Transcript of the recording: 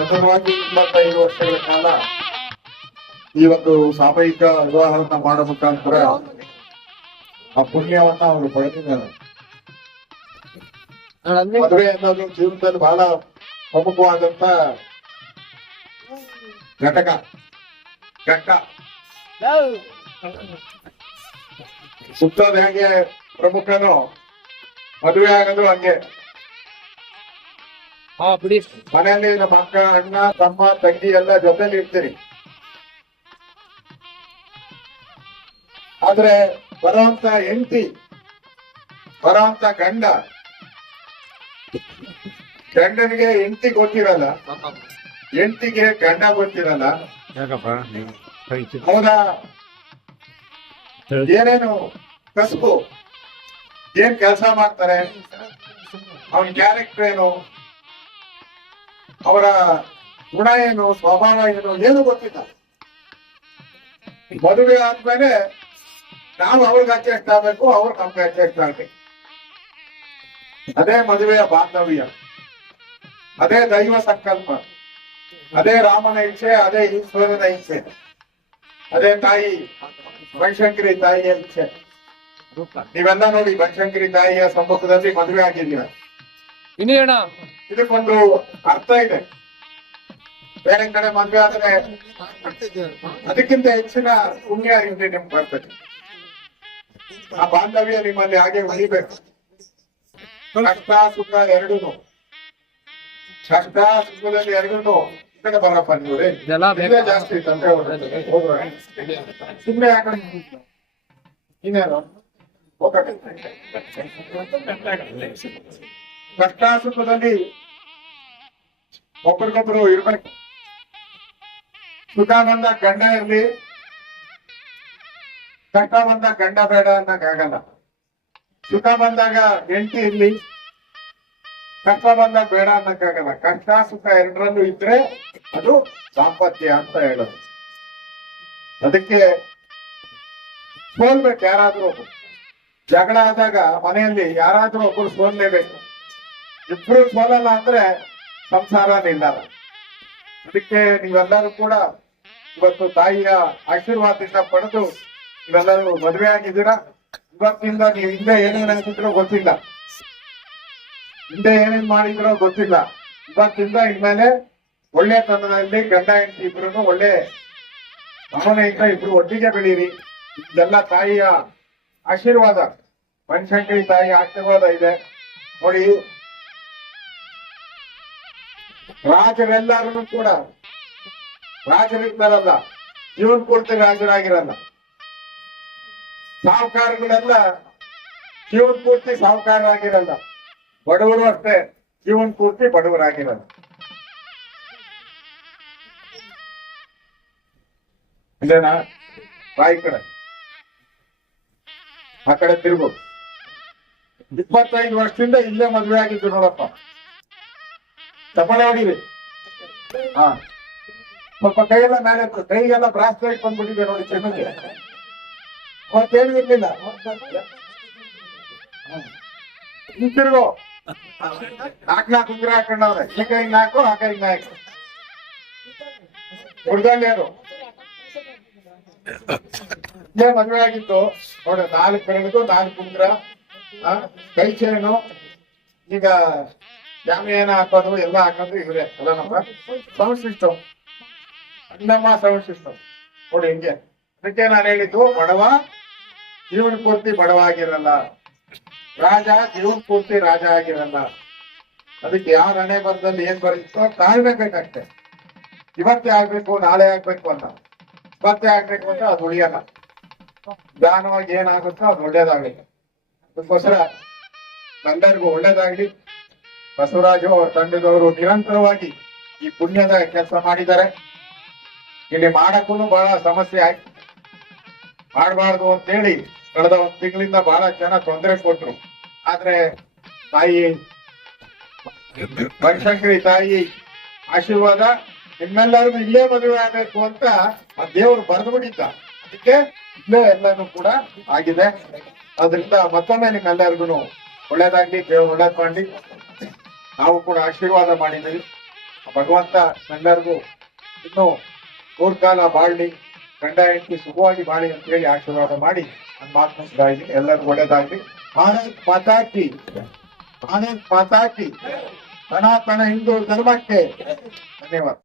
ಸತತವಾಗಿ ಇಪ್ಪತ್ತೈದು ವರ್ಷಗಳ ಕಾಲ ಈ ಒಂದು ಸಾಮೂಹಿಕ ವಿವಾಹವನ್ನ ಮಾಡೋ ಮುಖಾಂತರ ಆ ಪುಣ್ಯವನ್ನ ಅವರು ಪಡೆದಿದ್ದಾರೆ ಮದುವೆ ಅನ್ನೋದು ಜೀವನದಲ್ಲಿ ಬಹಳ ಪ್ರಮುಖವಾದಂತ ಘಟಕ. ಘಟ್ಟ. ಸುತ್ತದ ಹೇಗೆ ಪ್ರಮುಖನು ಮದುವೆ ಆಗೋದು ಹಂಗೆ. ಹಾ ಬಿಡಿ. ಮನೆಯಲ್ಲಿ ನಮ್ಮ ಅಕ್ಕ ಅಣ್ಣ ತಮ್ಮ ತಂಗಿ ಎಲ್ಲ ಜೊತೆಲಿ ಇರ್ತೀರಿ. ಆದ್ರೆ ಬರೋಂತ ಹೆಂಡತಿ ಬರೋಂತ ಗಂಡ ಗಂಡನಿಗೆ ಹೆಂಡತಿ ಗೊತ್ತಿರಲ್ಲ. ಹೆಂಡತಿಗೆ ಗಂಡ ಗೊತ್ತಿರಲ್ಲ. ಯಾಕಪ್ಪ? ಅವನ ಏನೇನು ಕಸಬು? ಏನ್ ಕೆಲಸ ಮಾಡ್ತಾರೆ? ಅವನ್ ಕ್ಯಾರೆಕ್ಟರ್ ಏನು? ಅವರ ಗುಣ ಏನು ಸ್ವಭಾವ ಏನು ಏನು ಗೊತ್ತಿಲ್ಲ. ಮದುವೆ ಆದ್ಮೇಲೆ ನಾವು ಅವ್ರಿಗೆ ಅಡ್ಜಸ್ಟ್ ಆಗ್ಬೇಕು, ಅವ್ರು ನಮ್ಗೆ ಅಡ್ಜಸ್ಟ್ ಆಗ್ಬೇಕು. ಅದೇ ಮದುವೆಯ ಬಾಂಧವ್ಯ. ಅದೇ ದೈವ ಸಂಕಲ್ಪ. ಅದೇ ರಾಮನ ಇಚ್ಛೆ, ಅದೇ ಈಶ್ವರನ ಇಚ್ಛೆ. ಅದೇ ತಾಯಿ, ಬನಶಂಕರಿ ತಾಯಿಯ ಇಚ್ಛೆ. ನೀವೆಲ್ಲ ನೋಡಿ ಬನಶಂಕರಿ ತಾಯಿಯ ಸಮ್ಮುಖದಲ್ಲಿ ಮದುವೆ ಅಣ್ಣ ಇದಕ್ಕೊಂದು ಅರ್ಥ ಇದೆ. ಬೇರೆ ಕಡೆ ಮದ್ವೆ ಆದ್ರೆ ಅದಕ್ಕಿಂತ ಹೆಚ್ಚಿನ ಪುಣ್ಯ ಇಲ್ಲಿ ನಿಮ್ಗೆ ಬರ್ತದೆ ಆ ಬಾಂಧವ್ಯ ನಿಮ್ಮಲ್ಲಿ ಹಾಗೆ ಉಳಿಬೇಕು. ಕಷ್ಟ ಸುಖ ಎರಡೂ. ಕಷ್ಟ ಸುಖದಲ್ಲಿ ಎರಡೂ. ಈ ಕಡೆ ಬರಪ್ಪ ನೀವು. ಜಾಸ್ತಿ ತಂದೆ ಸುಮ್ಮನೆ ಯಾಕಡೆ ಇನ್ನೇನು. ಕಷ್ಟ ಸುಖದಲ್ಲಿ ಒಬ್ರಿಗೊಬ್ರು ಇರ್ಬೇಕು. ಸುಖ ಬಂದ ಗಂಡ ಇರ್ಲಿ. ಕಷ್ಟ ಬಂದ ಗಂಡ ಬೇಡ ಅನ್ನಕ್ಕಾಗಲ್ಲ ಸುಖ ಬಂದಾಗ ಹೆಂಡತಿ ಇರ್ಲಿ. ಕಷ್ಟ ಬಂದಾಗ ಬೇಡ ಅನ್ನಕ್ಕಾಗಲ್ಲ ಕಷ್ಟ, ಸುಖ ಎರಡರಲ್ಲೂ ಇದ್ರೆ ಅದು ದಾಂಪತ್ಯ ಅಂತ ಹೇಳೋದು. ಅದಕ್ಕೆ ಸೋಲ್ಬೇಕು ಯಾರಾದ್ರೂ ಒಬ್ರು. ಜಗಳ ಆದಾಗ ಮನೆಯಲ್ಲಿ ಯಾರಾದ್ರೂ ಒಬ್ರು ಸೋಲ್ಲೇಬೇಕು. ಇಬ್ರು ಸೋಲಲ್ಲ ಅಂದ್ರೆ ಸಂಸಾರ ನಿಲ್ಲಲ್ಲ ಅದಕ್ಕೆ ನೀವೆಲ್ಲರೂ ಕೂಡ ಇವತ್ತು ತಾಯಿಯ ಆಶೀರ್ವಾದದಿಂದ ಪಡೆದು ನೀವೆಲ್ಲರೂ ಮದುವೆ ಆಗಿದ್ದೀರಾ? ಇವತ್ತಿಂದ ನೀವು ಹಿಂದೆ ಏನೇನು ಹಾಕಿದ್ರೋ ಗೊತ್ತಿಲ್ಲ. ಹಿಂದೆ ಏನೇನ್ ಮಾಡಿದ್ರೋ ಗೊತ್ತಿಲ್ಲ. ಇವತ್ತಿಂದ ಇನ್ಮೇಲೆ ಒಳ್ಳೆತನದಲ್ಲಿ ಗಂಡ ಹೆಂಡತಿ ಇಬ್ರು ಒಳ್ಳೆ ಭಾವನೆಯಿಂದ ಇಬ್ರು ಒಟ್ಟಿಗೆ ಬೆಳೀರಿ. ಇದೆಲ್ಲ ತಾಯಿಯ ಆಶೀರ್ವಾದ. ಬನಶಂಕರಿ ತಾಯಿಯ ಆಶೀರ್ವಾದ ಇದೆ. ನೋಡಿ ರಾಜರೆಲ್ಲರೂ ಕೂಡ ರಾಜರಿದ್ದಾರಲ್ಲ ಜೀವನ್ ಪೂರ್ತಿ ರಾಜರಾಗಿರಲ್ಲ. ಸಾಹುಕಾರಗಳೆಲ್ಲ ಜೀವನ್ ಪೂರ್ತಿ ಸಾಹುಕಾರರಾಗಿರಲ್ಲ. ಬಡವರು ಅಷ್ಟೇ, ಜೀವನ್ ಪೂರ್ತಿ ಬಡವರಾಗಿರಲ್ಲ. ಇಲ್ಲೇನಾ ಬಾಯಿ ಕಡೆ. ಆ ಕಡೆ ತಿರ್ಬೋದು ಇಪ್ಪತ್ತೈದು ವರ್ಷದಿಂದ ಇಲ್ಲೇ ಮದುವೆ ಆಗಿದ್ದು ನೋಡಪ್ಪ. ಚಪ್ಪಾಳೆ ಹೊಡಿರಿ ಹಾ. ಸ್ವಲ್ಪ ಕೈಯೆಲ್ಲ ಮೇಲೆ. ಕೈಗೆಲ್ಲ ಬ್ರಾಸ್ಲೈಟ್ ಬಂದ್ಬಿಟ್ಟಿದೆ ನೋಡಿ ಚೆನ್ನಿಗೆ. ಮತ್ತೇನು ಇರ್ಲಿಲ್ಲ. ಹಿಂತಿರುಗೋ ನಾಲ್ಕು ನಾಲ್ಕು ಉಂಗ್ರ ಹಾಕೊಂಡವ್ರೆ. ಈ ಕೈ ನಾಲ್ಕು ಆ ಕೈ ನಾಲ್ಕು ಹುಡ್ಗಂಡ್ಯಾರು ಇಲ್ಲೇ ಮದುವೆ ಆಗಿತ್ತು. ನೋಡಿ, ನಾಲ್ಕು ಬೆರಳಿಗೂ ನಾಲ್ಕು ಉಂಗ್ರ ಕೈ ಚೇನು, ಈಗ ಜಾಮಿಯನ ಹಾಕೋದು ಎಲ್ಲ ಹಾಕೋದು ಇವರೇ, ಅಲ್ಲ ನಮ್ಮ sound system Annamma sound system ನೋಡಿ ಹಿಂಗೆ. ಅದಕ್ಕೆ ನಾನು ಹೇಳಿದ್ದು, ಬಡವ ಜೀವನ ಪೂರ್ತಿ ಬಡವ ಆಗಿರಲ್ಲ ರಾಜ ಜೀವನ ಪೂರ್ತಿ ರಾಜ ಆಗಿರಲ್ಲ. ಅದಕ್ಕೆ ಯಾವ ಹಣೆ ಬರದಲ್ಲಿ ಏನ್ ಬರೀತೋ ಕಾಯ್ಬೇಕಾಗತ್ತೆ ಇವತ್ತೇ ಆಗ್ಬೇಕು, ನಾಳೆ ಆಗ್ಬೇಕು ಅಂತ. ಇವತ್ತೇ ಆಗ್ಬೇಕು ಅಂತ ಅದು ಉಳಿಯಲ್ಲ. ನಿಧಾನವಾಗಿ ಏನಾಗುತ್ತೋ ಅದು ಒಳ್ಳೇದಾಗಲಿ. ಅದಕ್ಕೋಸ್ಕರ ಎಲ್ಲರಿಗೂ ಒಳ್ಳೇದಾಗ್ಲಿ. ಬಸವರಾಜು ಅವರ ತಂಡದವರು ನಿರಂತರವಾಗಿ ಈ ಪುಣ್ಯದ ಕೆಲಸ ಮಾಡಿದ್ದಾರೆ. ಇಲ್ಲಿ ಮಾಡಕ್ಕೂ ಬಹಳ ಸಮಸ್ಯೆ ಆಯ್ತು. ಮಾಡಬಾರ್ದು ಅಂತೇಳಿ ಕಳೆದ ಒಂದು ತಿಂಗಳಿಂದ ಬಹಳ ಜನ ತೊಂದರೆ ಕೊಟ್ರು. ಆದ್ರೆ ತಾಯಿ, ಬನಶಂಕರಿ ತಾಯಿ ಆಶೀರ್ವಾದ ನಿಮ್ಮೆಲ್ಲರಿಗೂ ಇಲ್ಲೇ ಮದುವೆ ಆಗಬೇಕು ಅಂತ ಆ ದೇವರು ಬರೆದು ಬಿಟ್ಟಿದ್ದ. ಅದಕ್ಕೆ ಇಲ್ಲೇ ಎಲ್ಲಾನು ಕೂಡ ಆಗಿದೆ. ಅದರಿಂದ ಮತ್ತೊಮ್ಮೆ ನಿಮ್ಮೆಲ್ಲರಿಗೂ ಒಳ್ಳೇದಾಗ್ಲಿ, ದೇವ್ರು ಒಳ್ಳೇದ್ ಮಾಡಿ ನಾವು ಕೂಡ ಆಶೀರ್ವಾದ ಮಾಡಿದ್ದೀವಿ. ಭಗವಂತ ಎಲ್ಲರಿಗೂ ಇನ್ನು ಕಾಲ ಬಾಳ್ಲಿ, ಗಂಡ, ಹೆಂಡತಿ ಸುಖವಾಗಿ ಬಾಳಿ ಅಂತ ಹೇಳಿ ಆಶೀರ್ವಾದ ಮಾಡಿ ನನ್ನ ಮಾತು ಎಲ್ಲರಿಗೂ ಒಳ್ಳೇದಾಗ್ಲಿ. ಭಾರತ್ ಮಾತಾಕಿ ಭಾರತ್ ಮಾತಾಕಿ ಸನಾತನ ಹಿಂದೂ ಧರ್ಮಕ್ಕೆ ಧನ್ಯವಾದ.